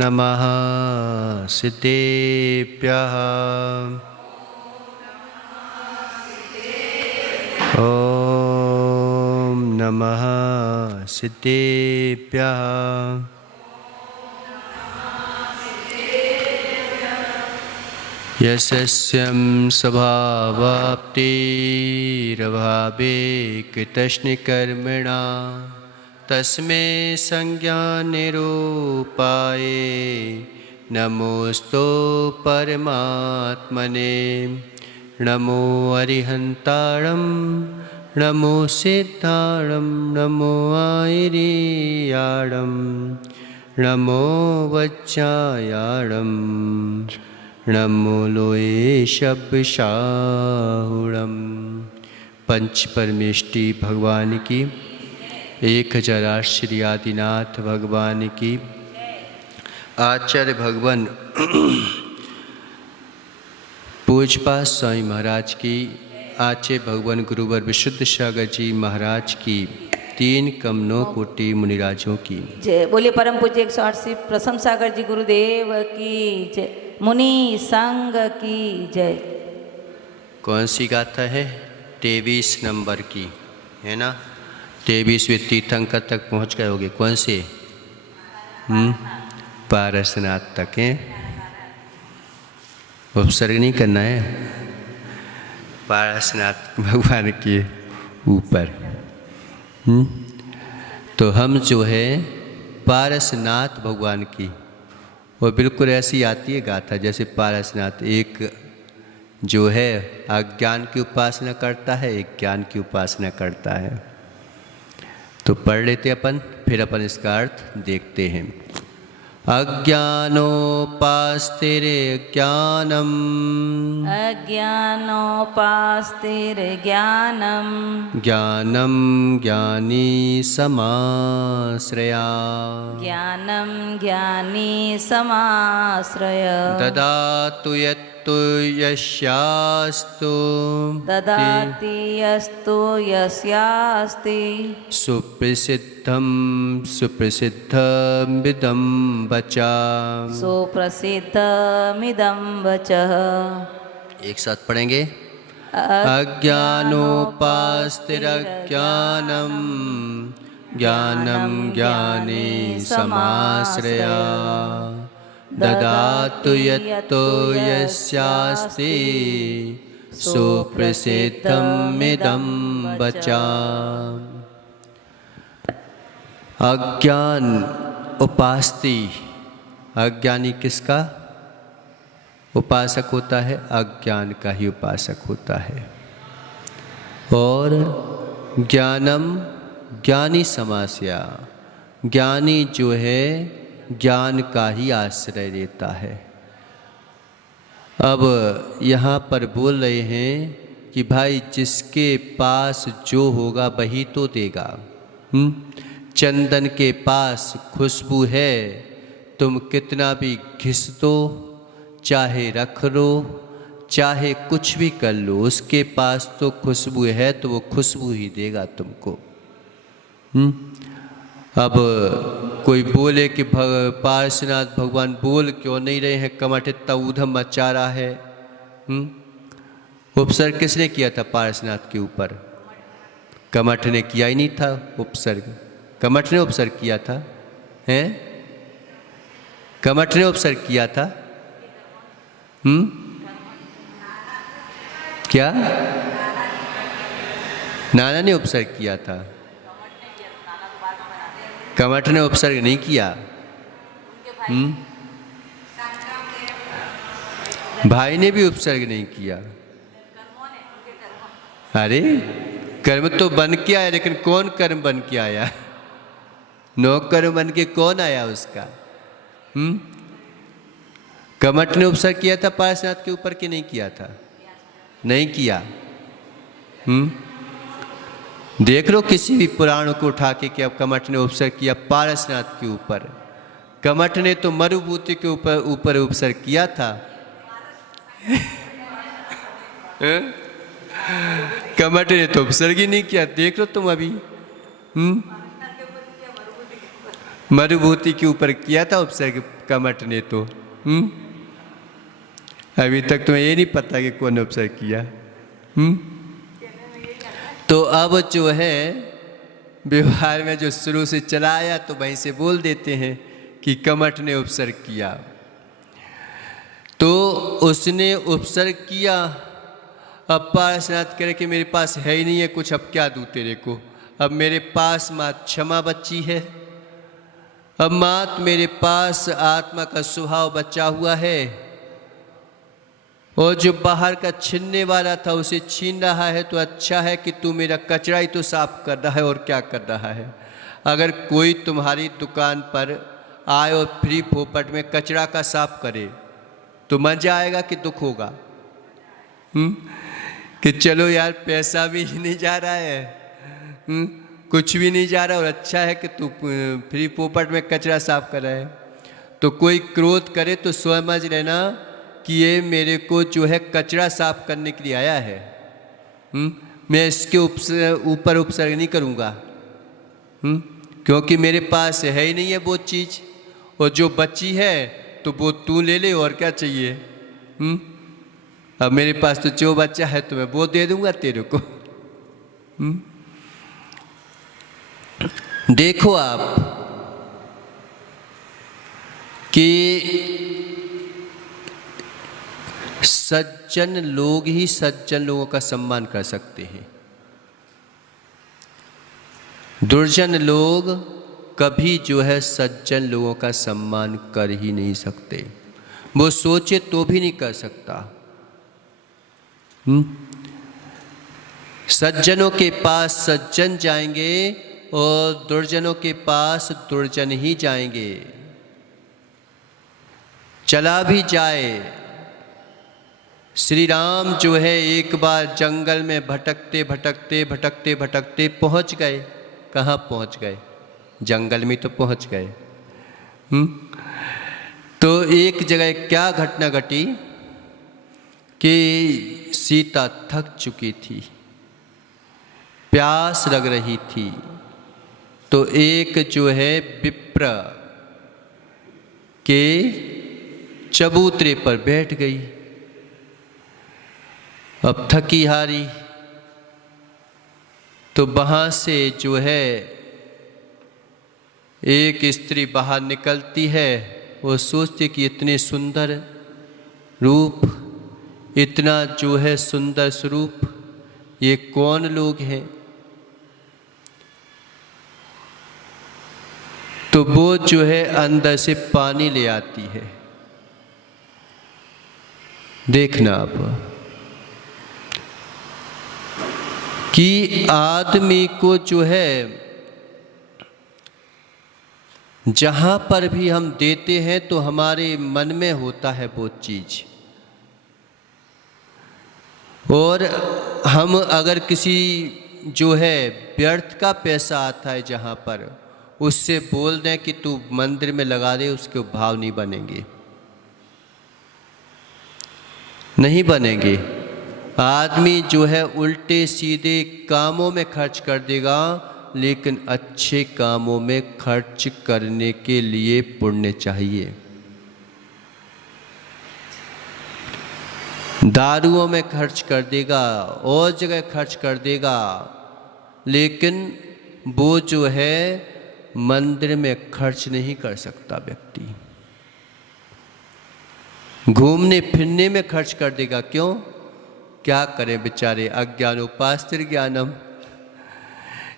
नमः सिद्धेभ्यः। ॐ नमः सिद्धेभ्यः। यस्यं स्वभावाप्तिरभावे कृतस्निकर्मणा तस्मै संज्ञानिरूपाय नमोस्तु परमात्मने। नमो अरिहन्ताणं नमो सिद्धाणं नमो आयर्याणं नमो वज्रायाणं नमो लोये शब्दशाहुणं। पंच परमेष्टि भगवान की, 1008 श्री आदिनाथ भगवान की, आचार्य भगवान पूजपा स्वामी महाराज की, आचार्य भगवान गुरुवर विशुद्ध सागर जी महाराज की, 3 कमलों कोटि मुनिराजों की जय। बोलिए परम पूज्य 108 प्रसन्न सागर जी गुरुदेव की जय। मुनि संग की जय। कौन सी गाथा है? 23 नंबर की है ना। 23वें तीर्थंकर तक पहुंच गए होगे। कौन से? पारसनाथ तक है। उपसर्ग नहीं करना है, पारसनाथ भगवान के ऊपर। तो हम जो है पारसनाथ भगवान की, वो बिल्कुल ऐसी आती है गाथा जैसे पारसनाथ एक जो है अज्ञान की उपासना करता है, एक ज्ञान की उपासना करता है। तो पढ़ लेते अपन, फिर अपन इसका अर्थ देखते हैं। अज्ञानोपास्तिर्ज्ञानम् अज्ञानोपास्तिर्ज्ञानम् ज्ञानं ज्ञानी समाश्रया ज्ञानं ज्ञानी समाश्रय ददातु यत्तु यस्यास्तु ददाति यस्तु यस्यास्ति सुप्रसिद्धं सुप्रसिद्धमिदं वचा। सुप्रसिद्धमिदं वचः। एक साथ पढ़ेंगे। अज्ञानोपास्तिरज्ञानं ज्ञानं ज्ञानी समाश्रया ददातु यत्तो यस्यास्ति सुप्रसिद्धमिदं वचा। अज्ञान उपास्ति, अज्ञानी किसका उपासक होता है? अज्ञान का ही उपासक होता है। और ज्ञानम ज्ञानी समास्या, ज्ञानी जो है ज्ञान का ही आश्रय लेता है। अब यहाँ पर बोल रहे हैं कि भाई जिसके पास जो होगा वही तो देगा। चंदन के पास खुशबू है, तुम कितना भी घिस दो, चाहे रख लो, चाहे कुछ भी कर लो, उसके पास तो खुशबू है, तो वो खुशबू ही देगा तुमको। अब कोई बोले कि पार्श्वनाथ भगवान बोल क्यों नहीं रहे हैं, कमठ इतना ऊधम मचा रहा है। उपसर्ग किसने किया था पार्श्वनाथ के ऊपर? कमठ ने किया ही नहीं था उपसर्ग। कमठ ने उपसर्ग किया था, हैं? कमठ ने उपसर्ग किया था। क्या? नाना ने उपसर्ग किया था। कमठ ने उपसर्ग नहीं किया। भाई ने भी उपसर्ग नहीं किया। अरे कर्म तो बन के आया, लेकिन कौन कर्म बन के आया? नो कर्म बन के कौन आया उसका? कमठ ने उपसर्ग किया था पार्श्वनाथ के ऊपर कि नहीं किया था? नहीं किया। देख लो किसी भी पुराण को उठा के कि अब कमठ ने उपसर्ग किया पारसनाथ के ऊपर। कमठ ने तो मरुभूति के ऊपर उपसर्ग किया था। कमठ ने तो उपसर्ग ही नहीं किया। देख लो तुम अभी। मरुभूति के ऊपर किया था उपसर्ग कमठ ने तो। अभी तक तुम्हें ये नहीं पता कि कौन उपसर्ग किया। तो अब जो है व्यवहार में जो शुरू से चला आया तो वहीं से बोल देते हैं कि कमठ ने उपसर्ग किया। तो उसने उपसर्ग किया। अब पार्श्वनाथ करे कि मेरे पास है ही नहीं है कुछ, अब क्या दूँ तेरे को। अब मेरे पास मात क्षमा बची है, अब मात मेरे पास आत्मा का स्वभाव बचा हुआ है, और जो बाहर का छीनने वाला था उसे छीन रहा है। तो अच्छा है कि तू मेरा कचरा ही तो साफ कर रहा है, और क्या कर रहा है। अगर कोई तुम्हारी दुकान पर आए और फ्री फोपट में कचरा का साफ करे तो मजा आएगा कि दुख होगा? कि चलो यार पैसा भी नहीं जा रहा है, कुछ भी नहीं जा रहा, और अच्छा है कि तू फ्री पोपट में कचरा साफ कर रहा है। तो कोई क्रोध करे तो समझ लेना कि ये मेरे को जो है कचरा साफ करने के लिए आया है। मैं इसके ऊपर उपसर्ग नहीं करूँगा, क्योंकि मेरे पास है ही नहीं है वो चीज़, और जो बची है तो वो तू ले ले, और क्या चाहिए। अब मेरे पास तो जो बच्चा है तो मैं वो दे दूंगा तेरे को। देखो आप कि सज्जन लोग ही सज्जन लोगों का सम्मान कर सकते हैं। दुर्जन लोग कभी जो है सज्जन लोगों का सम्मान कर ही नहीं सकते, वो सोचे तो भी नहीं कर सकता। सज्जनों के पास सज्जन जाएंगे और दुर्जनों के पास दुर्जन ही जाएंगे। चला भी जाए, श्री राम जो है एक बार जंगल में भटकते भटकते भटकते भटकते पहुंच गए। कहाँ पहुंच गए? जंगल में तो पहुंच गए। तो एक जगह क्या घटना घटी कि सीता थक चुकी थी, प्यास लग रही थी। तो एक जो है विप्र के चबूतरे पर बैठ गई। अब थकी हारी, तो वहाँ से जो है एक स्त्री बाहर निकलती है। वो सोचती कि इतने सुंदर रूप, इतना जो है सुंदर स्वरूप, ये कौन लोग हैं। तो वो जो है अंदर से पानी ले आती है। देखना आप कि आदमी को जो है जहाँ पर भी हम देते हैं तो हमारे मन में होता है वो चीज़, और हम अगर किसी जो है व्यर्थ का पैसा आता है जहाँ पर, उससे बोल दें कि तू मंदिर में लगा दे, उसके भाव नहीं बनेंगे, नहीं बनेंगे। आदमी जो है उल्टे सीधे कामों में खर्च कर देगा, लेकिन अच्छे कामों में खर्च करने के लिए पुण्य चाहिए। दारुओं में खर्च कर देगा और जगह खर्च कर देगा, लेकिन वो जो है मंदिर में खर्च नहीं कर सकता व्यक्ति। घूमने फिरने में खर्च कर देगा। क्यों? क्या करें बेचारे, अज्ञानोपास्त्र ज्ञानम,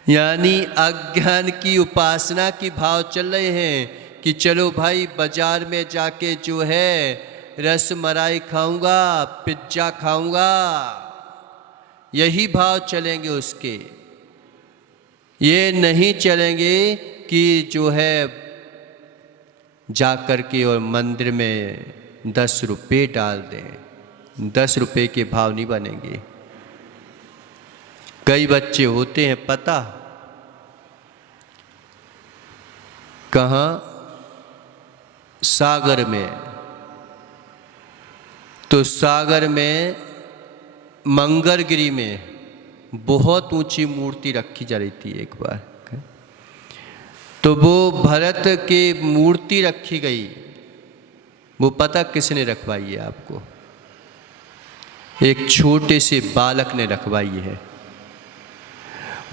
यानी अज्ञान की उपासना की भाव चल रहे हैं कि चलो भाई बाजार में जाके जो है रस मलाई खाऊंगा, पिज्जा खाऊंगा, यही भाव चलेंगे उसके। ये नहीं चलेंगे कि जो है जाकर के और मंदिर में 10 रुपये डाल दें। 10 रुपये के भाव नहीं बनेंगे। कई बच्चे होते हैं पता कहाँ, सागर में। तो सागर में मंगलगिरी में बहुत ऊंची मूर्ति रखी जा रही थी एक बार। तो वो भरत की मूर्ति रखी गई, वो पता किसने रखवाई है आपको? एक छोटे से बालक ने रखवाई है।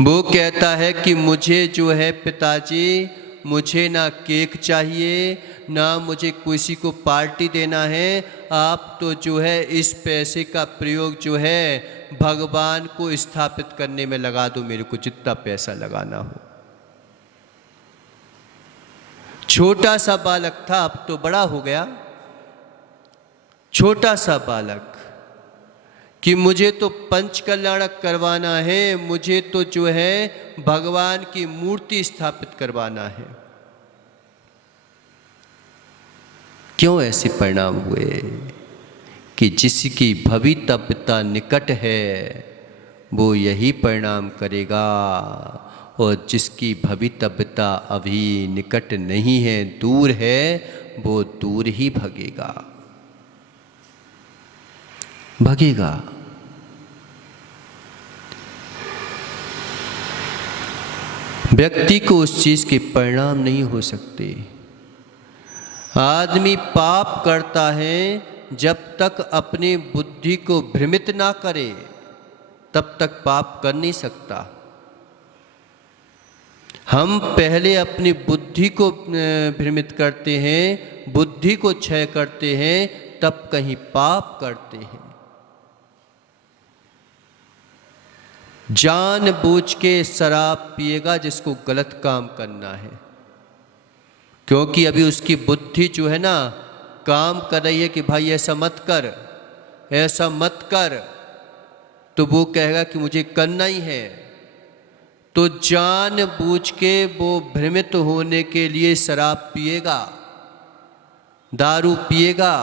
वो कहता है कि मुझे जो है पिताजी, मुझे ना केक चाहिए, ना मुझे किसी को पार्टी देना है, आप तो जो है इस पैसे का प्रयोग जो है भगवान को स्थापित करने में लगा दो, मेरे को जितना पैसा लगाना हो। छोटा सा बालक था, अब तो बड़ा हो गया। छोटा सा बालक कि मुझे तो पंच कल्याणक करवाना है, मुझे तो जो है भगवान की मूर्ति स्थापित करवाना है। क्यों ऐसे परिणाम हुए कि जिसकी भवितव्यता निकट है वो यही परिणाम करेगा, और जिसकी भवितव्यता अभी निकट नहीं है, दूर है, वो दूर ही भगेगा। व्यक्ति को उस चीज के परिणाम नहीं हो सकते। आदमी पाप करता है जब तक अपनी बुद्धि को भ्रमित ना करे, तब तक पाप कर नहीं सकता। हम पहले अपनी बुद्धि को भ्रमित करते हैं, बुद्धि को क्षय करते हैं, तब कहीं पाप करते हैं। जानबूझ के शराब पिएगा जिसको गलत काम करना है, क्योंकि अभी उसकी बुद्धि जो है ना काम कर रही है कि भाई ऐसा मत कर, ऐसा मत कर, तो वो कहेगा कि मुझे करना ही है। तो जानबूझ के वो भ्रमित होने के लिए शराब पिएगा, दारू पिएगा,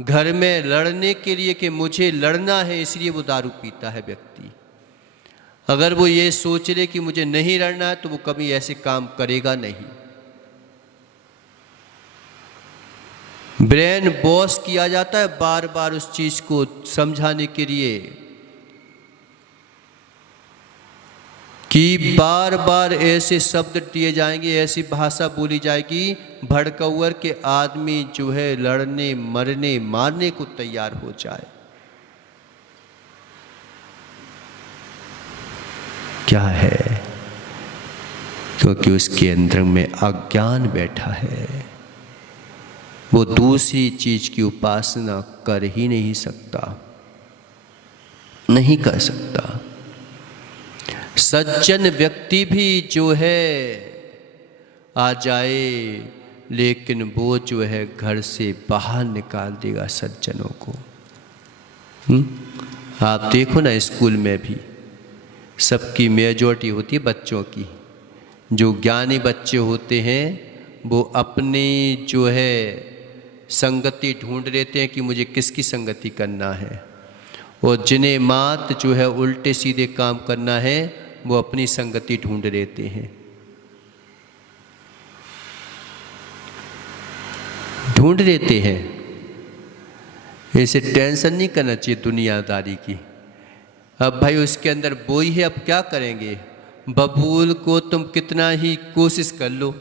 घर में लड़ने के लिए कि मुझे लड़ना है इसलिए वो दारू पीता है व्यक्ति। अगर वो ये सोच ले कि मुझे नहीं लड़ना है तो वो कभी ऐसे काम करेगा नहीं। ब्रेन वॉश किया जाता है बार बार उस चीज को समझाने के लिए कि बार बार ऐसे शब्द दिए जाएंगे, ऐसी भाषा बोली जाएगी भड़कौर के आदमी जो है लड़ने मरने मारने को तैयार हो जाए। क्या है? क्योंकि उसके अंदर में अज्ञान बैठा है, वो दूसरी चीज की उपासना कर ही नहीं सकता, नहीं कर सकता। सज्जन व्यक्ति भी जो है आ जाए, लेकिन वो जो है घर से बाहर निकाल देगा सज्जनों को। आप देखो ना स्कूल में भी सबकी मेजॉरिटी होती है बच्चों की। जो ज्ञानी बच्चे होते हैं वो अपनी जो है संगति ढूंढ लेते हैं कि मुझे किसकी संगति करना है, और जिन्हें मात जो है उल्टे सीधे काम करना है वो अपनी संगति ढूंढ लेते हैं, ढूंढ लेते हैं। ऐसे टेंशन नहीं करना चाहिए दुनियादारी की। अब भाई उसके अंदर वो ही है, अब क्या करेंगे? बबूल को तुम कितना ही कोशिश कर लो,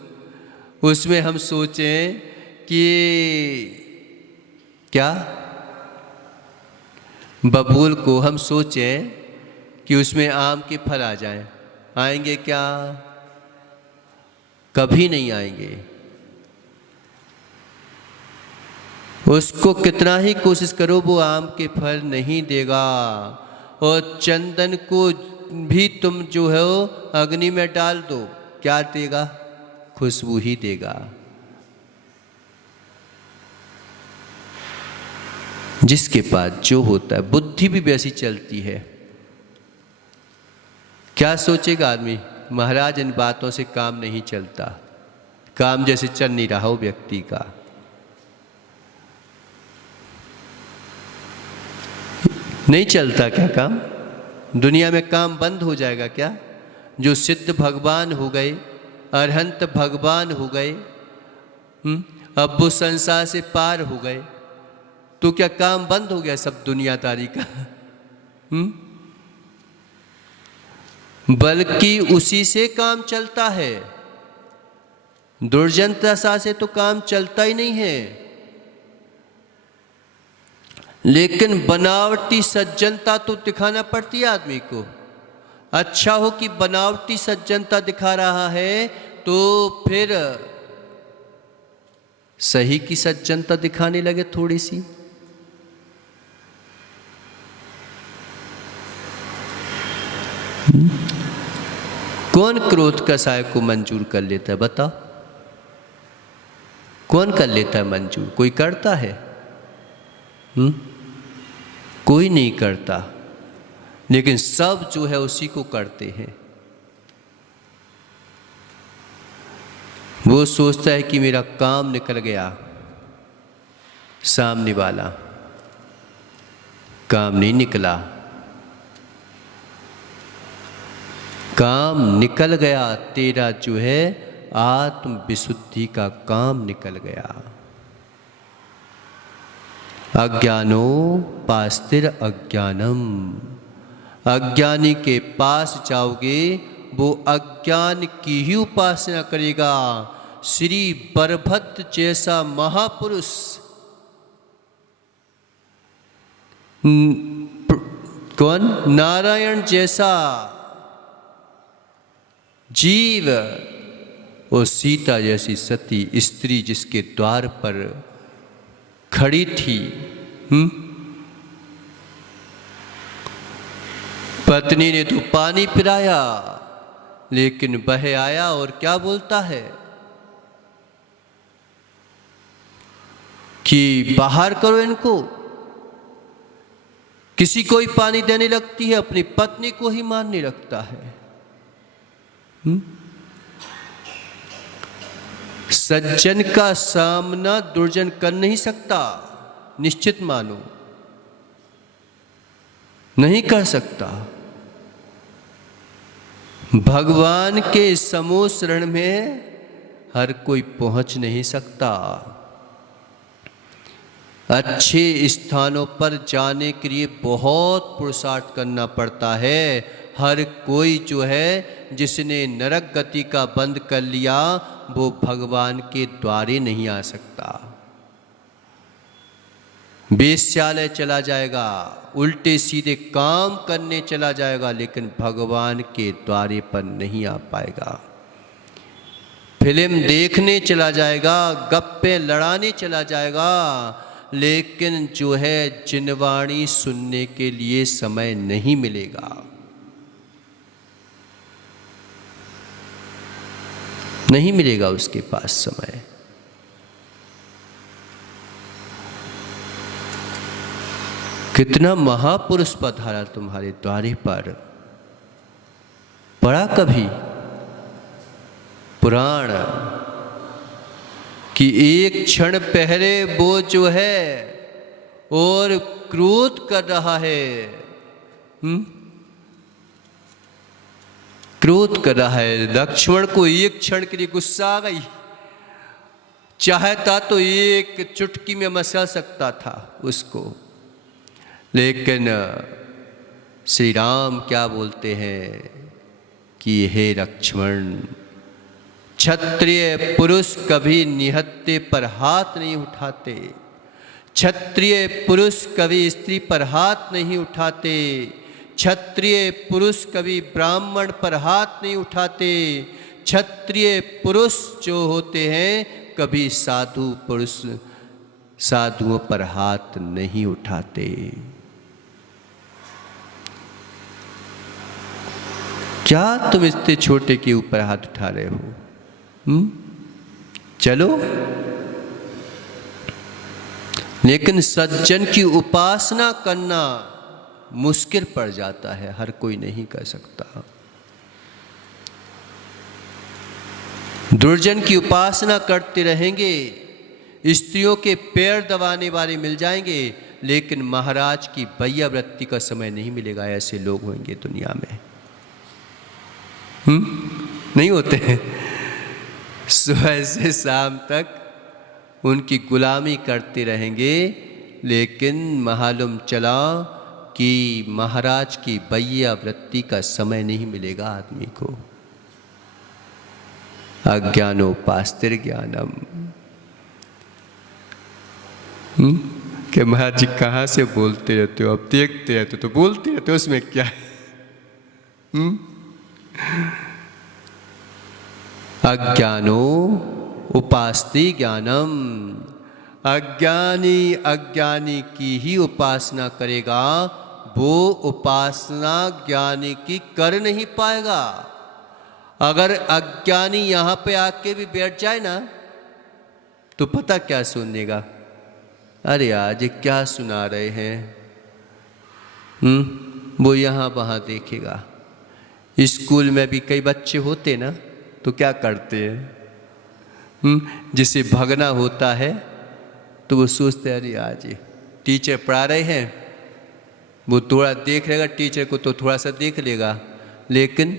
उसमें हम सोचें कि क्या बबूल को हम सोचें कि उसमें आम के फल आ जाएं, आएंगे क्या? कभी नहीं आएंगे। उसको कितना ही कोशिश करो वो आम के फल नहीं देगा। और चंदन को भी तुम जो है अग्नि में डाल दो, क्या देगा? खुशबू ही देगा। जिसके पास जो होता है, बुद्धि भी वैसी चलती है। क्या सोचेगा आदमी? महाराज इन बातों से काम नहीं चलता, काम जैसे चल नहीं रहा हो व्यक्ति का। नहीं चलता क्या काम? दुनिया में काम बंद हो जाएगा क्या? जो सिद्ध भगवान हो गए, अरहंत भगवान हो गए, अब वो संसार से पार हो गए, तो क्या काम बंद हो गया सब दुनियादारी का? बल्कि उसी से काम चलता है। दुर्जनता से तो काम चलता ही नहीं है। लेकिन बनावटी सज्जनता तो दिखाना पड़ती है आदमी को। अच्छा हो कि बनावटी सज्जनता दिखा रहा है तो फिर सही की सज्जनता दिखाने लगे थोड़ी सी। कौन क्रोध कसाय को मंजूर कर लेता है बताओ? कौन कर लेता है मंजूर? कोई करता है? कोई नहीं करता। लेकिन सब जो है उसी को करते हैं। वो सोचता है कि मेरा काम निकल गया, सामने वाला काम नहीं निकला। काम निकल गया, तेरा जो है आत्म विशुद्धि का काम निकल गया। अज्ञानो पास्तिर अज्ञानम, अज्ञानी के पास जाओगे वो अज्ञान की ही उपासना करेगा। श्री बरभद्र जैसा महापुरुष, कौन? नारायण जैसा जीव और सीता जैसी सती स्त्री जिसके द्वार पर खड़ी थी, पत्नी ने तो पानी पिलाया, लेकिन वह आया और क्या बोलता है कि बाहर करो इनको। किसी को ही पानी देने लगती है, अपनी पत्नी को ही मारने लगता है। सज्जन का सामना दुर्जन कर नहीं सकता, निश्चित मानो, नहीं कर सकता। भगवान के समूह शरण में हर कोई पहुंच नहीं सकता। अच्छे स्थानों पर जाने के लिए बहुत पुरुषार्थ करना पड़ता है। हर कोई जो है जिसने नरक गति का बंद कर लिया वो भगवान के द्वारे नहीं आ सकता। वेश्यालय चला जाएगा, उल्टे सीधे काम करने चला जाएगा, लेकिन भगवान के द्वारे पर नहीं आ पाएगा। फिल्म देखने चला जाएगा, गप्पे लड़ाने चला जाएगा, लेकिन जो है जिनवाणी सुनने के लिए समय नहीं मिलेगा। नहीं मिलेगा उसके पास समय। कितना महापुरुष पधारा तुम्हारे द्वारे पर। पढ़ा कभी पुराण कि एक क्षण पहले वो जो है और क्रोध कर रहा है, क्रोध कर रहा है। लक्ष्मण को एक क्षण के लिए गुस्सा आ गई, चाहता तो एक चुटकी में मसल सकता था उसको, लेकिन श्री राम क्या बोलते हैं कि हे लक्ष्मण, क्षत्रिय पुरुष कभी निहत्थे पर हाथ नहीं उठाते, क्षत्रिय पुरुष कभी स्त्री पर हाथ नहीं उठाते, क्षत्रिय पुरुष कभी ब्राह्मण पर हाथ नहीं उठाते, क्षत्रिय पुरुष जो होते हैं कभी साधु पुरुष साधुओं पर हाथ नहीं उठाते। क्या तुम इतने छोटे के ऊपर हाथ उठा रहे हो? चलो, लेकिन सज्जन की उपासना करना मुश्किल पड़ जाता है, हर कोई नहीं कर सकता। दुर्जन की उपासना करते रहेंगे, स्त्रियों के पैर दबाने वाले मिल जाएंगे, लेकिन महाराज की बैया वृत्ति का समय नहीं मिलेगा। ऐसे लोग होंगे दुनिया में, नहीं होते हैं। सुबह से शाम तक उनकी गुलामी करते रहेंगे, लेकिन मालूम चला कि महाराज की बैया वृत्ति का समय नहीं मिलेगा आदमी को। अज्ञानोपास्तिर्ज्ञानम। कि महाराज जी कहाँ से बोलते रहते हो, अब देखते रहते हो तो बोलते रहते हो, उसमें क्या है? अज्ञानो उपास्ति ज्ञानम। अज्ञानी की ही उपासना करेगा, वो उपासना ज्ञानी की कर नहीं पाएगा। अगर अज्ञानी यहाँ पे आके भी बैठ जाए ना, तो पता क्या सुनेगा? अरे आज ये क्या सुना रहे हैं। वो यहाँ वहाँ देखेगा। स्कूल में भी कई बच्चे होते ना, तो क्या करते हैं, जिसे भगना होता है तो वो सोचते हैं अरे आज ये टीचर पढ़ा रहे हैं, वो थोड़ा देख लेगा टीचर को तो थोड़ा सा देख लेगा, लेकिन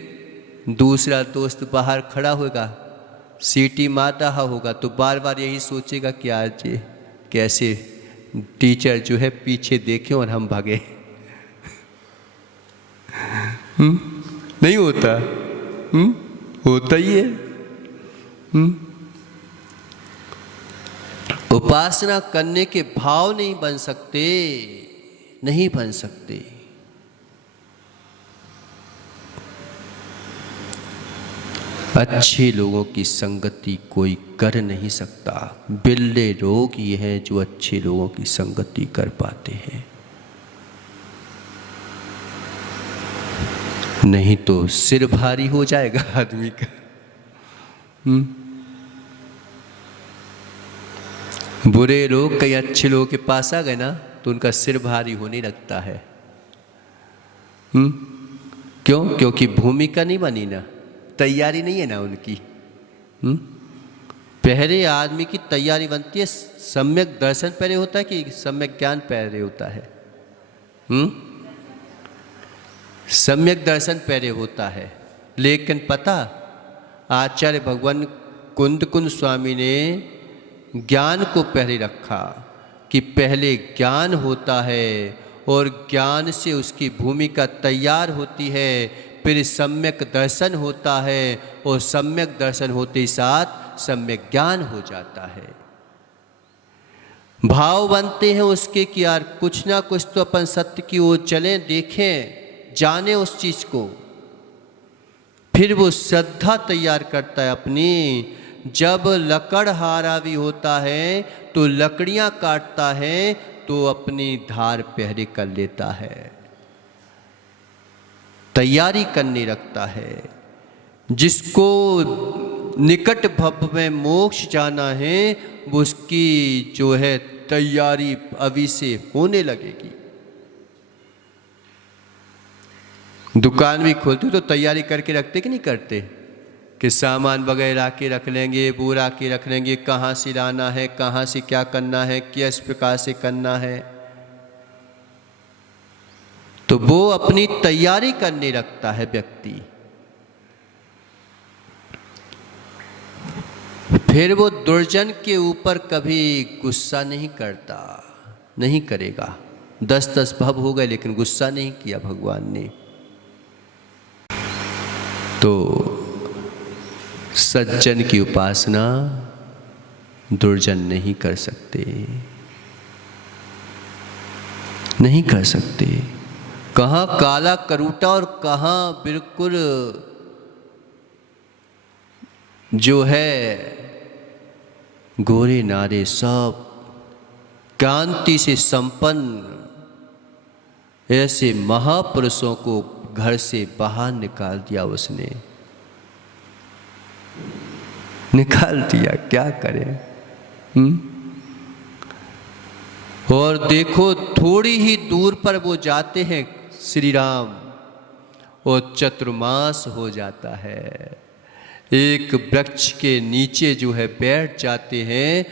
दूसरा दोस्त बाहर खड़ा होगा, सीटी मार रहा होगा, तो बार बार यही सोचेगा कि आज ये कैसे टीचर जो है पीछे देखे और हम भागे। नहीं होता? होता ही है। उपासना करने के भाव नहीं बन सकते, नहीं बन सकते। अच्छे लोगों की संगति कोई कर नहीं सकता। बिल्ले लोग ये हैं जो अच्छे लोगों की संगति कर पाते हैं, नहीं तो सिर भारी हो जाएगा आदमी का। बुरे लोग कई अच्छे लोगों के पास आ गए ना, तो उनका सिर भारी होने लगता है। क्यों? क्योंकि भूमिका नहीं बनी ना, तैयारी नहीं है ना उनकी। पहले आदमी की तैयारी बनती है, सम्यक दर्शन पहले होता है कि सम्यक ज्ञान पहले होता है? सम्यक दर्शन पहले होता है। लेकिन पता, आचार्य भगवान कुंद स्वामी ने ज्ञान को पहले रखा कि पहले ज्ञान होता है और ज्ञान से उसकी भूमिका तैयार होती है, फिर सम्यक दर्शन होता है और सम्यक दर्शन होते ही साथ सम्यक ज्ञान हो जाता है। भाव बनते हैं उसके कि यार कुछ ना कुछ तो अपन सत्य की ओर चलें, देखें, जाने उस चीज को। फिर वो श्रद्धा तैयार करता है अपनी। जब लकड़हारा भी होता है तो लकड़ियां काटता है तो अपनी धार पहरे कर लेता है, तैयारी करने लगता है। जिसको निकट भव में मोक्ष जाना है, वो उसकी जो है तैयारी अभी से होने लगेगी। दुकान भी खोलते तो तैयारी करके रखते कि नहीं करते, कि सामान वगैरह आके रख लेंगे, बोरा के रख लेंगे, कहाँ से लाना है, कहाँ से क्या करना है, किस प्रकार से करना है। तो वो अपनी तैयारी करने लगता है व्यक्ति। फिर वो दुर्जन के ऊपर कभी गुस्सा नहीं करता, नहीं करेगा। 10 भव हो गए लेकिन गुस्सा नहीं किया भगवान ने। तो सज्जन की उपासना दुर्जन नहीं कर सकते, नहीं कर सकते। कहाँ काला करूटा और कहाँ बिल्कुल जो है गोरे नारे, सब कांति से संपन्न ऐसे महापुरुषों को घर से बाहर निकाल दिया उसने, निकाल दिया। क्या करें? और देखो थोड़ी ही दूर पर वो जाते हैं श्री राम, और चतुर्मास हो जाता है। एक वृक्ष के नीचे जो है बैठ जाते हैं।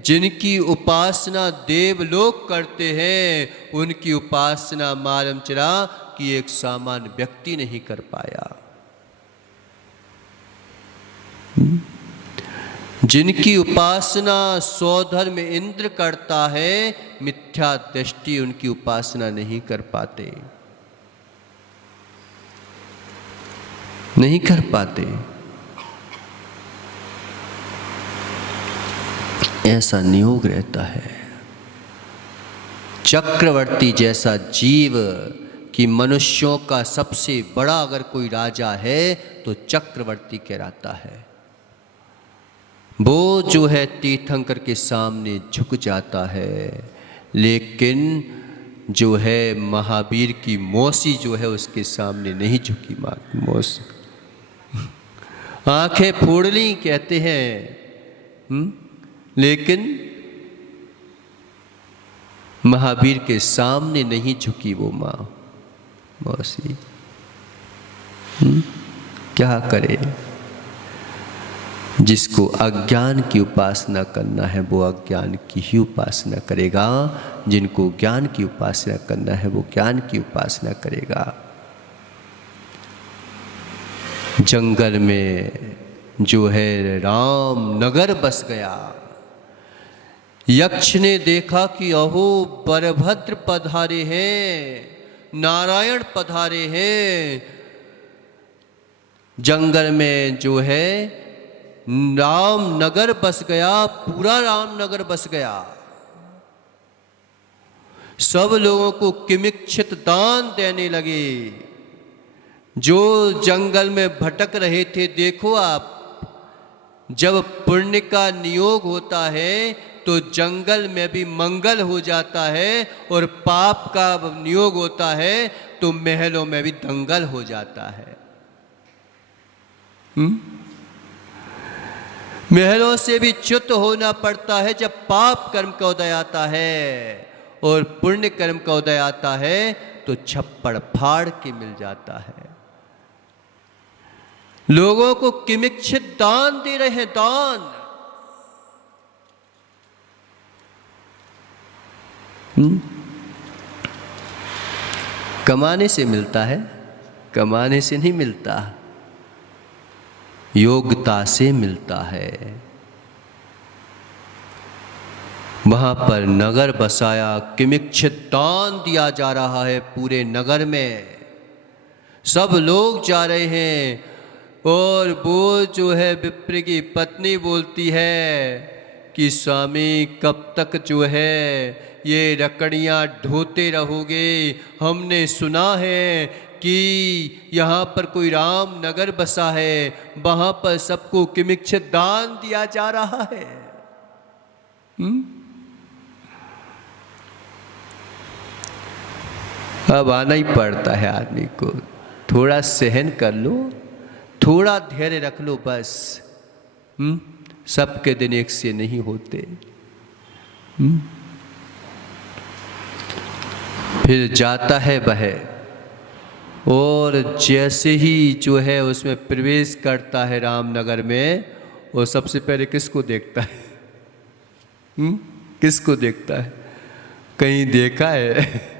जिनकी उपासना देवलोक करते हैं, उनकी उपासना मालूम चला कि एक सामान्य व्यक्ति नहीं कर पाया। जिनकी उपासना स्वधर्म इंद्र करता है, मिथ्या दृष्टि उनकी उपासना नहीं कर पाते, नहीं कर पाते। ऐसा नियोग रहता है। चक्रवर्ती जैसा जीव कि मनुष्यों का सबसे बड़ा अगर कोई राजा है तो चक्रवर्ती कहलाता है। वो जो है तीर्थंकर के सामने झुक जाता है, लेकिन जो है महावीर की मौसी जो है उसके सामने नहीं झुकी। माँ की मौसी आंखें फोड़ ली कहते हैं, लेकिन महावीर के सामने नहीं झुकी वो माँ मौसी। क्या करे? जिसको अज्ञान की उपासना करना है वो अज्ञान की ही उपासना करेगा, जिनको ज्ञान की उपासना करना है वो ज्ञान की उपासना करेगा। जंगल में जो है राम नगर बस गया। यक्ष ने देखा कि अहो बरभद्र पधारे हैं, नारायण पधारे हैं। जंगल में जो है राम नगर बस गया, पूरा राम नगर बस गया। सब लोगों को किमिच्छित दान देने लगे। जो जंगल में भटक रहे थे, देखो आप, जब पुण्य का नियोग होता है तो जंगल में भी मंगल हो जाता है, और पाप का नियोग होता है तो महलों में भी दंगल हो जाता है। महलों से भी च्युत होना पड़ता है जब पाप कर्म का उदय आता है, और पुण्य कर्म का उदय आता है तो छप्पड़ फाड़ के मिल जाता है। लोगों को किमिच्छित दान दे रहे हैं, दान। कमाने से मिलता है, कमाने से नहीं मिलता, योग्यता से मिलता है। वहां पर नगर बसाया, किमिच्छित दान दिया जा रहा है पूरे नगर में। सब लोग जा रहे हैं, और वो जो है विप्र की पत्नी बोलती है कि स्वामी कब तक जो है ये रकड़ियाँ ढोते रहोगे? हमने सुना है कि यहाँ पर कोई राम नगर बसा है, वहाँ पर सबको किमिच्छित दान दिया जा रहा है। अब आना ही पड़ता है आदमी को। थोड़ा सहन कर लो, थोड़ा धैर्य रख लो बस। सबके दिन एक से नहीं होते। फिर जाता है वह, और जैसे ही जो है उसमें प्रवेश करता है रामनगर में, वो सबसे पहले किसको देखता है? किसको देखता है? कहीं देखा है?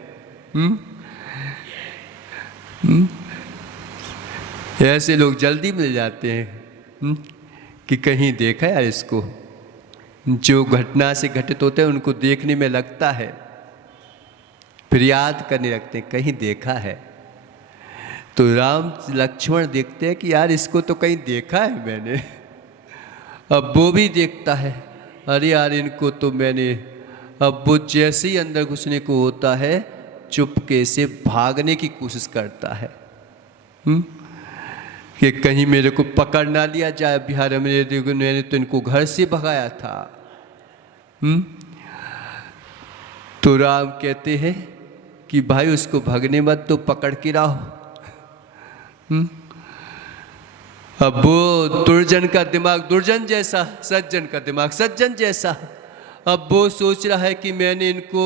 ऐसे लोग जल्दी मिल जाते हैं कि कहीं देखा है इसको। जो घटना से घटित होते हैं उनको देखने में लगता है, फिर याद करने लगते हैं कहीं देखा है। तो राम लक्ष्मण देखते हैं कि यार इसको तो कहीं देखा है मैंने। अब वो भी देखता है, अरे यार इनको तो मैंने। अब वो जैसे ही अंदर घुसने को होता है, चुपके से भागने की कोशिश करता है कि कहीं मेरे को पकड़ ना लिया जाए। बिहार में मैंने तो इनको घर से भगाया था। तो राम कहते हैं कि भाई उसको भगने मत, तो पकड़ के रहो। अब वो दुर्जन का दिमाग दुर्जन जैसा, सज्जन का दिमाग सज्जन जैसा। अब वो सोच रहा है कि मैंने इनको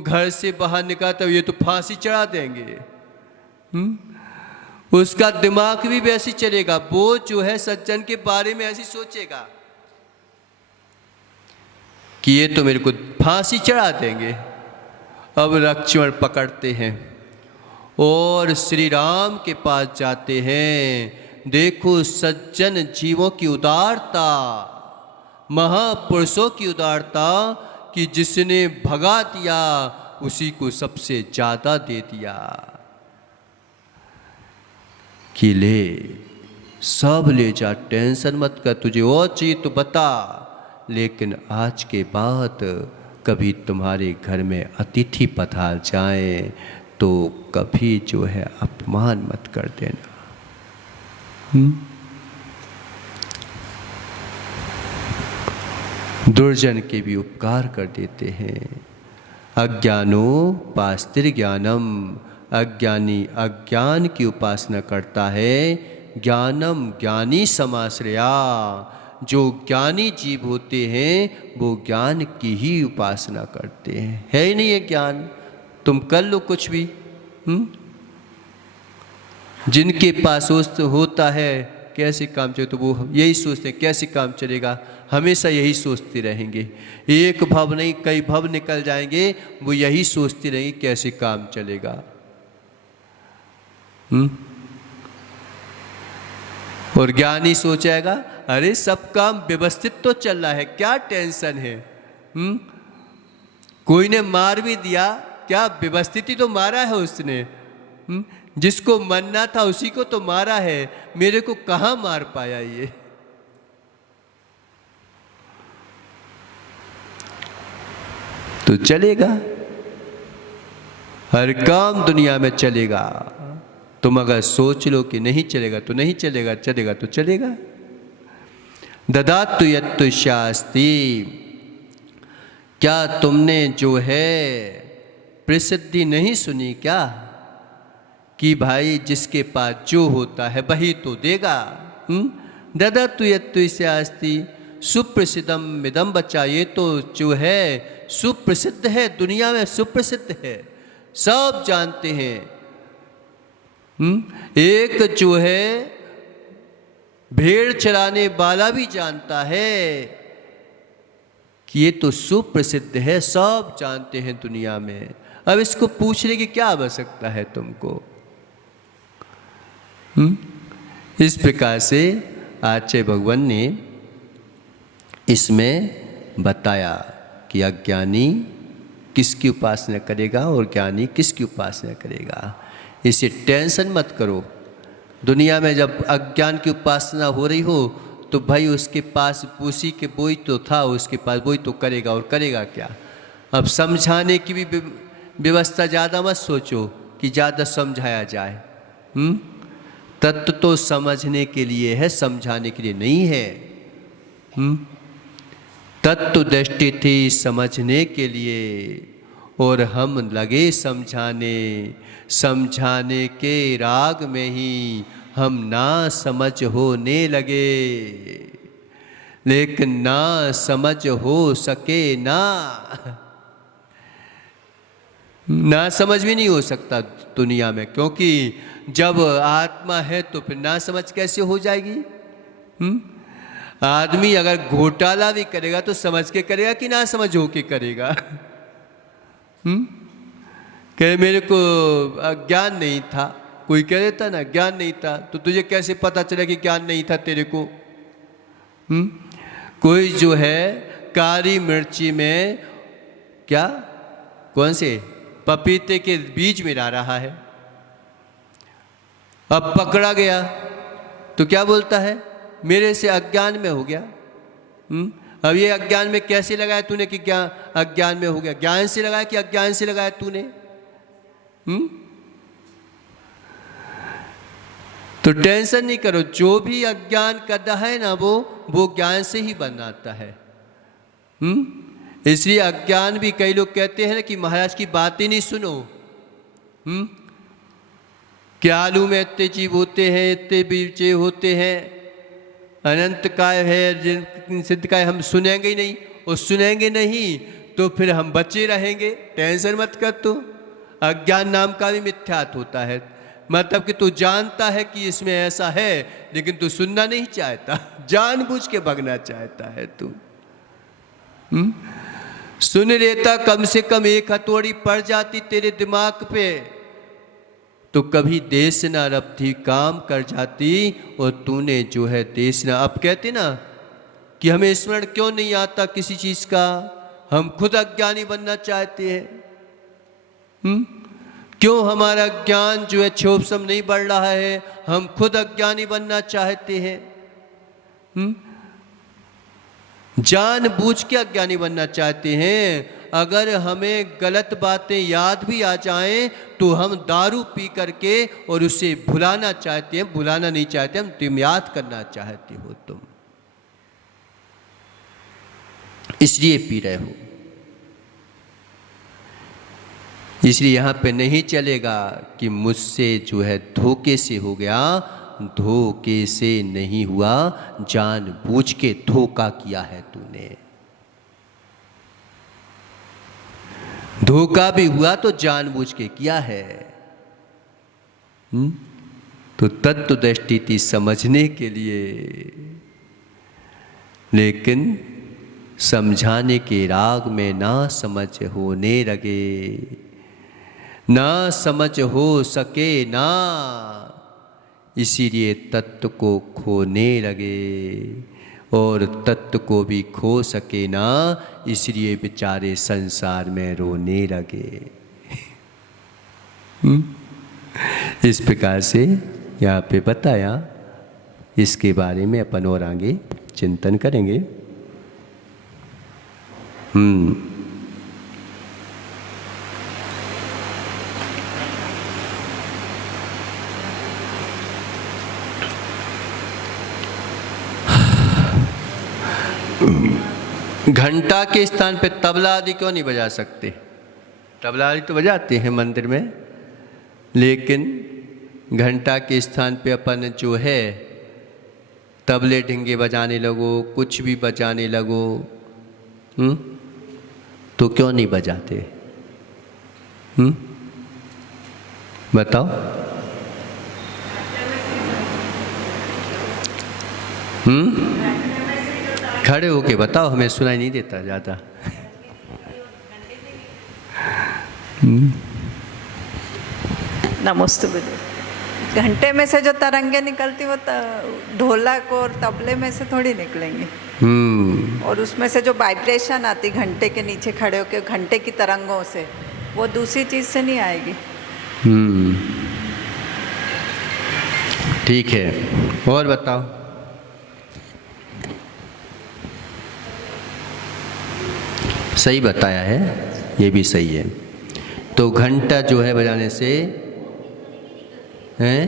घर से बाहर निकाला तो ये तो फांसी चढ़ा देंगे। उसका दिमाग भी वैसे चलेगा। वो जो है सज्जन के बारे में ऐसी सोचेगा कि ये तो मेरे को फांसी चढ़ा देंगे। अब लक्ष्मण पकड़ते हैं और श्री राम के पास जाते हैं। देखो सज्जन जीवों की उदारता, महापुरुषों की उदारता, कि जिसने भगा दिया उसी को सबसे ज्यादा दे दिया। कि ले सब ले जा, टेंशन मत कर, तुझे और चाहिए तो बता। लेकिन आज के बाद कभी तुम्हारे घर में अतिथि पधार जाएं तो कभी जो है अपमान मत कर देना। दुर्जन के भी उपकार कर देते हैं। अज्ञानो पास्तिर ज्ञानम, अज्ञानी अज्ञान की उपासना करता है। ज्ञानम ज्ञानी समाश्रया, जो ज्ञानी जीव होते हैं वो ज्ञान की ही उपासना करते हैं। है ही नहीं ये ज्ञान, तुम कर लो कुछ भी। जिनके पास होता है कैसे काम चले तो वो यही सोचते हैं कैसे काम चलेगा, हमेशा यही सोचते रहेंगे। एक भव नहीं कई भव निकल जाएंगे, वो यही सोचते रहेंगे कैसे काम चलेगा। और ज्ञानी सोचेगा अरे सब काम व्यवस्थित तो चल रहा है, क्या टेंशन है। कोई ने मार भी दिया, क्या व्यवस्थित ही तो मारा है उसने। जिसको मरना था उसी को तो मारा है, मेरे को कहाँ मार पाया ये। तो चलेगा, हर काम दुनिया में चलेगा। तुम अगर सोच लो कि नहीं चलेगा तो नहीं चलेगा, चलेगा तो चलेगा। ददातु यत्तु शास्ति, क्या तुमने जो है प्रसिद्धि नहीं सुनी क्या कि भाई जिसके पास जो होता है वही तो देगा। ददातु यत्तु शास्ति सुप्रसिद्धम मिदम बच्चा, ये तो जो है सुप्रसिद्ध है, दुनिया में सुप्रसिद्ध है, सब जानते हैं। एक जो है भेड़ चराने वाला भी जानता है कि ये तो सुप्रसिद्ध है, सब जानते हैं दुनिया में। अब इसको पूछने की क्या आवश्यकता है तुमको। इस प्रकार से आचार्य भगवान ने इसमें बताया कि अज्ञानी किसकी उपासना करेगा और ज्ञानी किसकी उपासना करेगा। इसे टेंशन मत करो। दुनिया में जब अज्ञान की उपासना हो रही हो तो भाई उसके पास उसी के वही तो था, उसके पास वही तो करेगा, और करेगा क्या। अब समझाने की भी व्यवस्था ज़्यादा मत सोचो कि ज़्यादा समझाया जाए। तत्व तो समझने के लिए है, समझाने के लिए नहीं है। तत्व दृष्टि थी समझने के लिए और हम लगे समझाने। समझाने के राग में ही हम ना समझ होने लगे, लेकिन ना समझ हो सके ना समझ भी नहीं हो सकता दुनिया में, क्योंकि जब आत्मा है तो फिर ना समझ कैसे हो जाएगी। आदमी अगर घोटाला भी करेगा तो समझ के करेगा कि ना समझ हो के करेगा। कहे मेरे को ज्ञान नहीं था, कोई कह देता ना ज्ञान नहीं था, तो तुझे कैसे पता चला कि ज्ञान नहीं था तेरे को। कोई जो है काली मिर्ची में क्या कौन से पपीते के बीज मिला रहा है, अब पकड़ा गया तो क्या बोलता है मेरे से अज्ञान में हो गया। अब ये अज्ञान में कैसे लगाया तूने कि क्या अज्ञान में हो गया, ज्ञान से लगाया कि अज्ञान से लगाया तूने। तो टेंशन नहीं करो, जो भी अज्ञान कर रहा है ना वो ज्ञान से ही बनाता है। इसलिए अज्ञान भी कई लोग कहते हैं ना कि महाराज की बात ही नहीं सुनो। क्या आलू में इतने जीव होते हैं, इतने बीजे होते हैं, अनंत काय है सिद्ध काय, हम सुनेंगे ही नहीं, और सुनेंगे नहीं तो फिर हम बचे रहेंगे। टेंशन मत कर तू। अज्ञान नाम का भी मिथ्यात होता है, मतलब कि तू जानता है कि इसमें ऐसा है लेकिन तू सुनना नहीं चाहता, जानबूझ के भगना चाहता है तू। सुन लेता, कम से कम एक हथौड़ी पड़ जाती तेरे दिमाग पे तो कभी देश न रब्थी काम कर जाती, और तूने जो है देश न। अब कहते ना कि हमें स्मरण क्यों नहीं आता किसी चीज का, हम खुद अज्ञानी बनना चाहते हैं। क्यों हमारा ज्ञान जो है क्षोभसम नहीं बढ़ रहा है, हम खुद अज्ञानी बनना चाहते हैं। जानबूझ के अज्ञानी बनना चाहते हैं। अगर हमें गलत बातें याद भी आ जाएं तो हम दारू पी करके और उसे भुलाना चाहते हैं। भुलाना नहीं चाहते हम, तुम याद करना चाहते हो तुम, इसलिए पी रहे हो। इसलिए यहाँ पे नहीं चलेगा कि मुझसे जो है धोखे से हो गया। धोखे से नहीं हुआ, जानबूझ के धोखा किया है तूने। धोखा भी हुआ तो जानबूझ के किया है। तो तत्व दृष्टि थी समझने के लिए, लेकिन समझाने के राग में ना समझ होने लगे, ना समझ हो सके ना, इसीलिए तत्व को खोने लगे। और तत्व को भी खो सके ना, इसलिए बेचारे संसार में रोने लगे। इस प्रकार से यहाँ पे बताया। इसके बारे में अपन और आगे चिंतन करेंगे। घंटा के स्थान पे तबला आदि क्यों नहीं बजा सकते? तबला आदि तो बजाते हैं मंदिर में, लेकिन घंटा के स्थान पे अपन जो है तबले ढिंगे बजाने लगो, कुछ भी बजाने लगो, तो क्यों नहीं बजाते? बताओ। खड़े होके बताओ, हमें सुनाई नहीं देता ज़्यादा। नमस्ते गुरु। घंटे में से जो तरंगे निकलती वो ढोलक और तबले में से थोड़ी निकलेंगी। और उसमें से जो वाइब्रेशन आती घंटे के नीचे खड़े होके घंटे की तरंगों से, वो दूसरी चीज़ से नहीं आएगी। ठीक है, और बताओ। सही बताया है, ये भी सही है। तो घंटा जो है बजाने से हैं,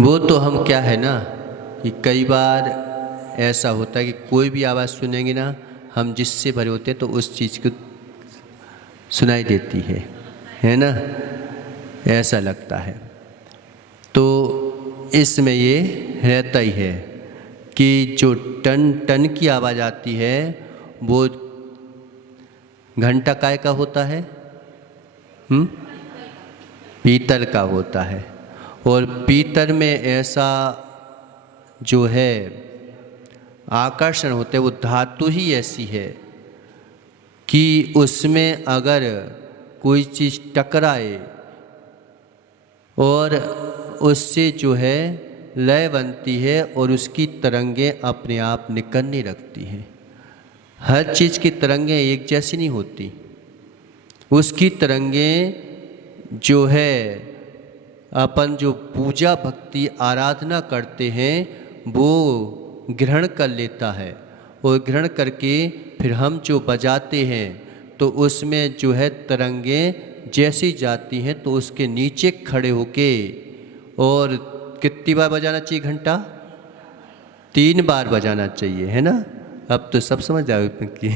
वो तो हम क्या है ना कि कई बार ऐसा होता है कि कोई भी आवाज़ सुनेंगे ना, हम जिससे भरे होते हैं तो उस चीज़ को सुनाई देती है ना, ऐसा लगता है। तो इसमें ये रहता ही है कि जो टन टन की आवाज़ आती है वो घंटा काय का होता है? पीतल का होता है। और पीतल में ऐसा जो है आकर्षण होते, वो धातु ही ऐसी है कि उसमें अगर कोई चीज़ टकराए और उससे जो है लय बनती है और उसकी तरंगें अपने आप निकलने लगती हैं। हर चीज़ की तरंगें एक जैसी नहीं होती। उसकी तरंगें जो है अपन जो पूजा भक्ति आराधना करते हैं वो ग्रहण कर लेता है, और ग्रहण करके फिर हम जो बजाते हैं तो उसमें जो है तरंगें जैसी जाती हैं तो उसके नीचे खड़े होके, और कितनी बार बजाना चाहिए घंटा? 3 बार बजाना चाहिए, है ना। अब तो सब समझ जाओ कि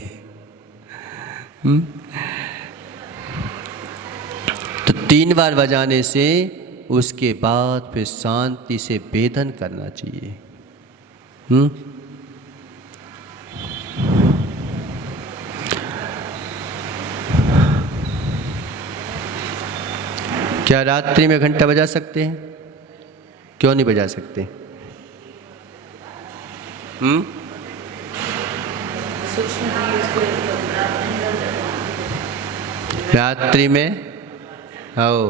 तो 3 बार बजाने से उसके बाद फिर शांति से वेदन करना चाहिए। क्या रात्रि में घंटा बजा सकते हैं? क्यों नहीं बजा सकते? रात्रि में आओ,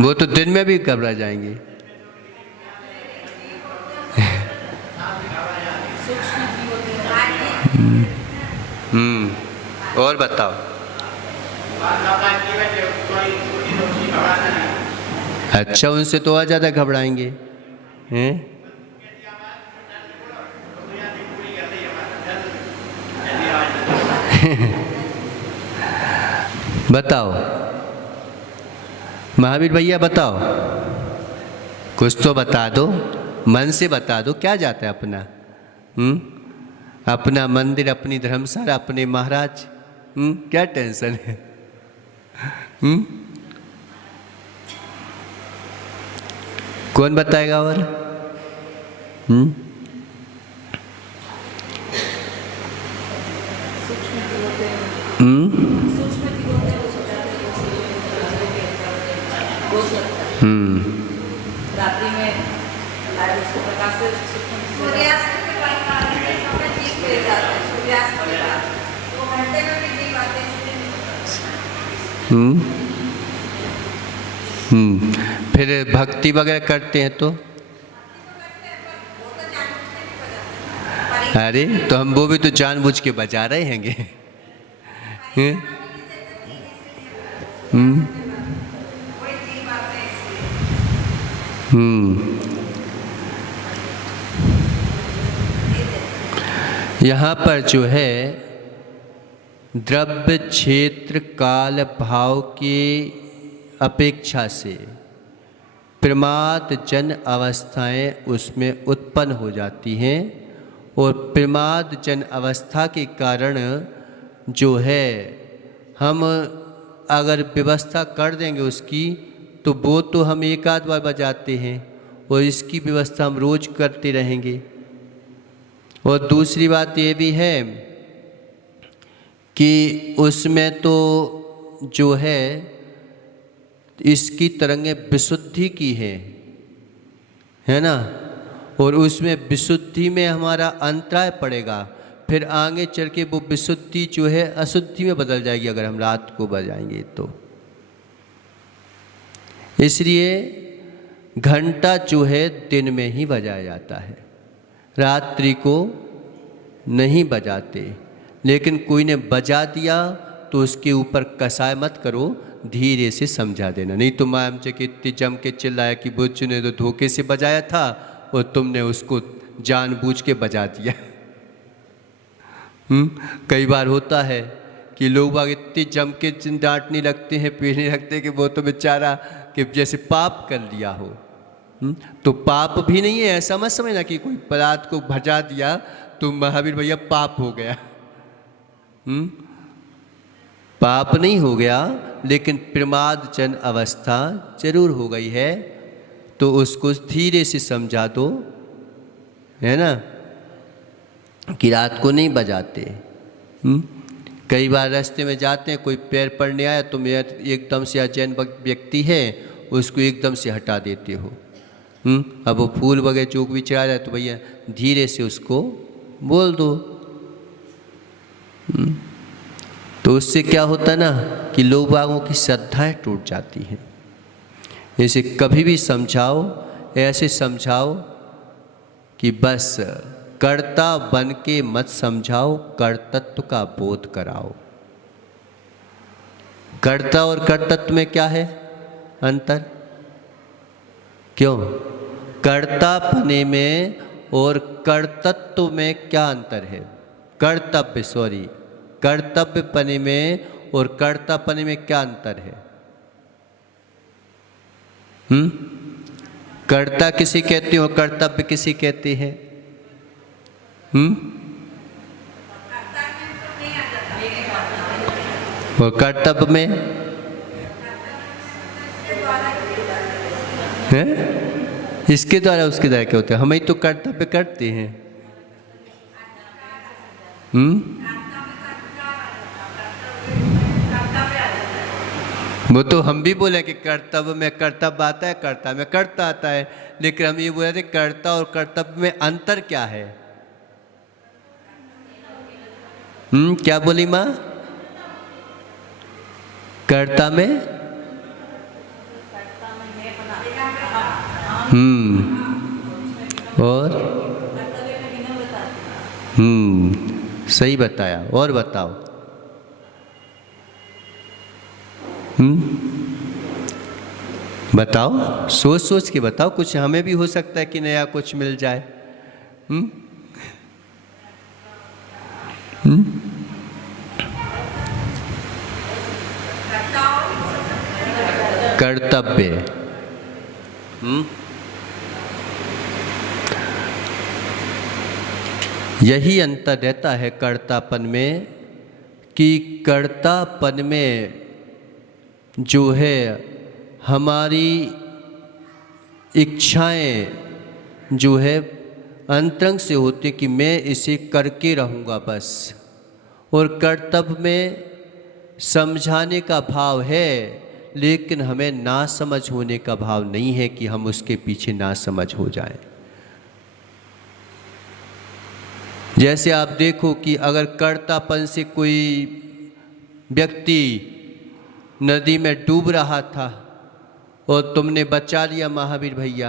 वो तो दिन में भी घबरा जाएंगे। और बताओ। अच्छा, उनसे तो और ज़्यादा घबराएंगे हैं। बताओ महावीर भैया, बताओ, कुछ तो बता दो, मन से बता दो, क्या जाता है अपना। अपना मंदिर, अपनी धर्मशाला, अपने महाराज, क्या टेंशन है। कौन बताएगा और? रात्रि में उसको प्रकाश से सूर्यास्त के बाद समय ठीक मिल जाता है। सूर्यास्त के बाद 2 घंटे में भी नहीं बातें। फिर भक्ति वगैरह करते हैं तो? अरे तो हम वो भी तो जानबूझ के बजा रहे हैंगे। यहाँ पर जो है द्रव्य क्षेत्र काल भाव की अपेक्षा से प्रमाद जन अवस्थाएं उसमें उत्पन्न हो जाती हैं, और प्रमाद जन अवस्था के कारण जो है हम अगर व्यवस्था कर देंगे उसकी, तो वो तो हम एक आध बार बजाते हैं और इसकी व्यवस्था हम रोज करते रहेंगे। और दूसरी बात ये भी है कि उसमें तो जो है इसकी तरंगें विशुद्धि की है ना, और उसमें विशुद्धि में हमारा अंतराय पड़ेगा, फिर आगे चल के वो विशुद्धि जो है अशुद्धि में बदल जाएगी अगर हम रात को बजाएंगे तो। इसलिए घंटा जो है दिन में ही बजाया जाता है, रात्रि को नहीं बजाते। लेकिन कोई ने बजा दिया तो उसके ऊपर कसाय मत करो, धीरे से समझा देना। नहीं तो मैम जी इतनी जम के चिल्लाया कि बुच्चू ने तो धोखे से बजाया था और तुमने उसको जानबूझ के बजा दिया। कई बार होता है कि लोग बाग इतनी जम के डांटने लगते हैं, पीटने लगते हैं कि वो तो बेचारा कि जैसे पाप कर लिया हो। तो पाप भी नहीं है, ऐसा मत समझना कि कोई परात को भजा दिया तो महावीर भैया पाप हो गया। पाप नहीं हो गया, लेकिन प्रमाद जन अवस्था जरूर हो गई है, तो उसको धीरे से समझा दो, है ना, कि रात को नहीं बजाते। कई बार रास्ते में जाते हैं, कोई पैर पड़ने आया तो मैं एकदम से अजैन व्यक्ति है उसको एकदम से हटा देते हो। अब वो फूल वगैरह चौक भी चढ़ा जाए तो भैया धीरे से उसको बोल दो। तो उससे क्या होता है ना कि लोग बागों की श्रद्धाएं टूट जाती हैं। इसे कभी भी समझाओ, ऐसे समझाओ कि बस कर्ता बन के मत समझाओ, कर्तृत्व का बोध कराओ। कर्ता और कर्तृत्व में क्या है अंतर? क्यों? कर्तापने में और कर्तृत्व में क्या अंतर है? कर्तव्यपने में और कर्तापने में क्या अंतर है? कर्ता किसी कहते हो, कर्तव्य किसी कहते हैं? और कर्तव्य में है? इसके द्वारा उसके द्वारा क्या होता है? हम ही तो कर्तव्य करते हैं। वो तो हम भी बोले कि कर्तव्य में कर्तव्य आता है, कर्ता में कर्ता आता है, लेकिन हम ये बोले थे कर्ता और कर्तव्य में अंतर क्या है? क्या बोली माँ? कर्ता में और सही बताया। और बताओ। बताओ, सोच सोच के बताओ, कुछ हमें भी हो सकता है कि नया कुछ मिल जाए। कर्तव्य। यही अंतर रहता है कर्तापन में, कि कर्तापन में जो है हमारी इच्छाएं जो है अंतरंग से होती कि मैं इसे करके रहूँगा बस, और कर्तव्य में समझाने का भाव है, लेकिन हमें नासमझ होने का भाव नहीं है कि हम उसके पीछे नासमझ हो जाएं। जैसे आप देखो कि अगर कर्तापन से कोई व्यक्ति नदी में डूब रहा था और तुमने बचा लिया महावीर भैया,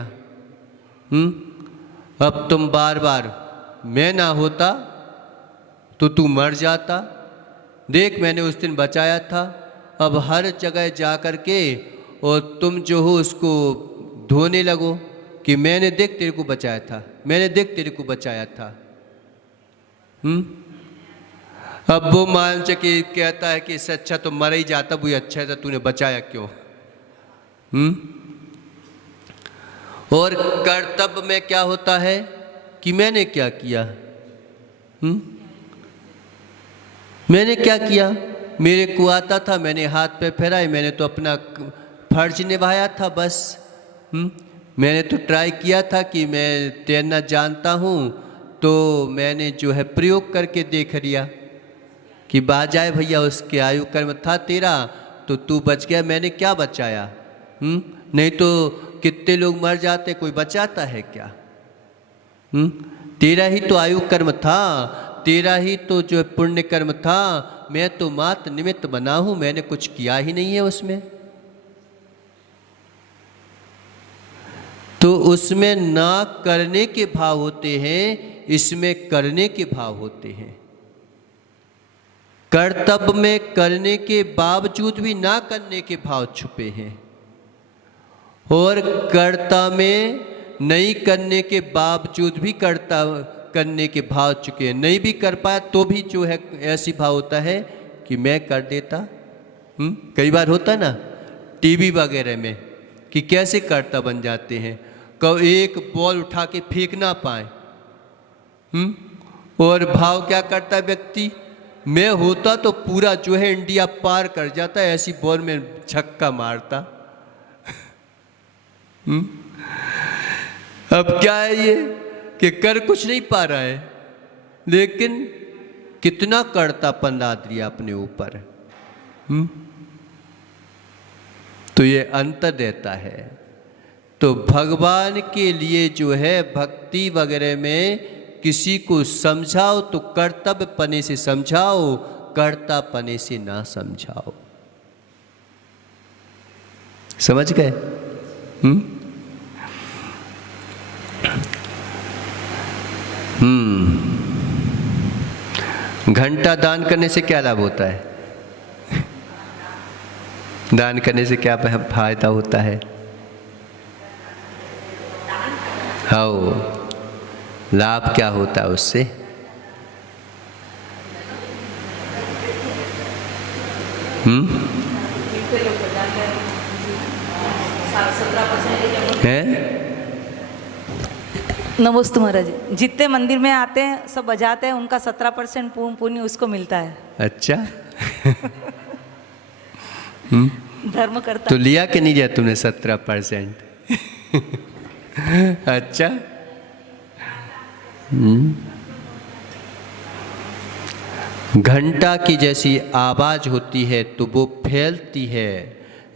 अब तुम बार बार मैं ना होता तो तू मर जाता, देख मैंने उस दिन बचाया था, अब हर जगह जा कर के और तुम जो हो उसको धोने लगो कि मैंने देख तेरे को बचाया था, मैंने देख तेरे को बचाया था। अब वो मान के कहता है कि इससे अच्छा तो मर ही जाता, वो अच्छा था, तूने बचाया क्यों? और कर्तव्य में क्या होता है कि मैंने क्या किया? मैंने क्या किया? मेरे को आता था, मैंने हाथ पे फैलाए, मैंने तो अपना फर्ज निभाया था बस। मैंने तो ट्राई किया था कि मैं तैरना जानता हूँ, तो मैंने जो है प्रयोग करके देख लिया कि बाजाए भैया उसके आयु कर्म था तेरा तो तू बच गया, मैंने क्या बचाया? नहीं तो कितने लोग मर जाते, कोई बचाता है क्या? तेरा ही तो आयु कर्म था, तेरा ही तो जो पुण्य कर्म था, मैं तो मात्र निमित्त बना हूं, मैंने कुछ किया ही नहीं है उसमें। तो उसमें ना करने के भाव होते हैं, इसमें करने के भाव होते हैं। कर्तव्य में करने के बावजूद भी ना करने के भाव छुपे हैं, और कर्ता में नहीं करने के बावजूद भी कर्ता करने के भाव चुके हैं। नहीं भी कर पाया तो भी जो है ऐसी भाव होता है कि मैं कर देता। कई बार होता है ना टीवी वगैरह में कि कैसे कर्ता बन जाते हैं, कब एक बॉल उठा के फेंक ना पाए, और भाव क्या करता व्यक्ति, मैं होता तो पूरा जो है इंडिया पार कर जाता, ऐसी बॉल में छक्का मारता। अब क्या है ये कि कर कुछ नहीं पा रहा है, लेकिन कितना कर्तापन लाद लिया अपने ऊपर। तो ये अंतर रहता है। तो भगवान के लिए जो है भक्ति वगैरह में किसी को समझाओ तो कर्तव्य पने से समझाओ, कर्ता पने से ना समझाओ। समझ गए? घंटा दान करने से क्या लाभ होता है? दान करने से क्या फायदा होता है? हाँ, लाभ क्या होता है उससे? नमस्ते महाराज जी, जितने मंदिर में आते हैं सब बजाते हैं, उनका 17% पुण्य उसको मिलता है। अच्छा। धर्म करता तो लिया कि नहीं लिया तुमने 17%? अच्छा। घंटा की जैसी आवाज होती है तो वो फैलती है,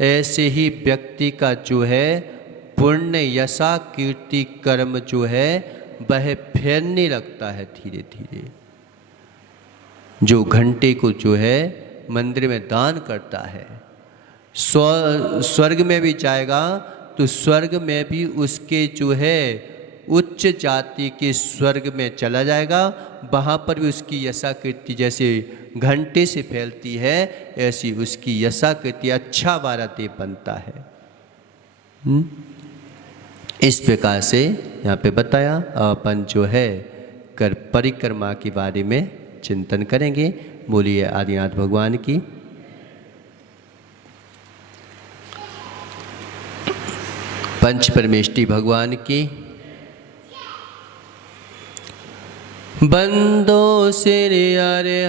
ऐसे ही व्यक्ति का जो है पुण्य यशा कीर्ति कर्म जो है वह फैलने लगता है धीरे धीरे। जो घंटे को जो है मंदिर में दान करता है, स्वर्ग में भी जाएगा तो स्वर्ग में भी उसके जो है उच्च जाति के स्वर्ग में चला जाएगा, वहाँ पर भी उसकी यशा कीर्ति जैसे घंटे से फैलती है, ऐसी उसकी यशा कीर्ति अच्छा वाला देव बनता है। इस प्रकार से यहाँ पे बताया अपन जो है कर परिक्रमा के बारे में चिंतन करेंगे। बोलिए आदिनाथ भगवान की। पंच परमेष्टि भगवान की। बंदो सिर अरे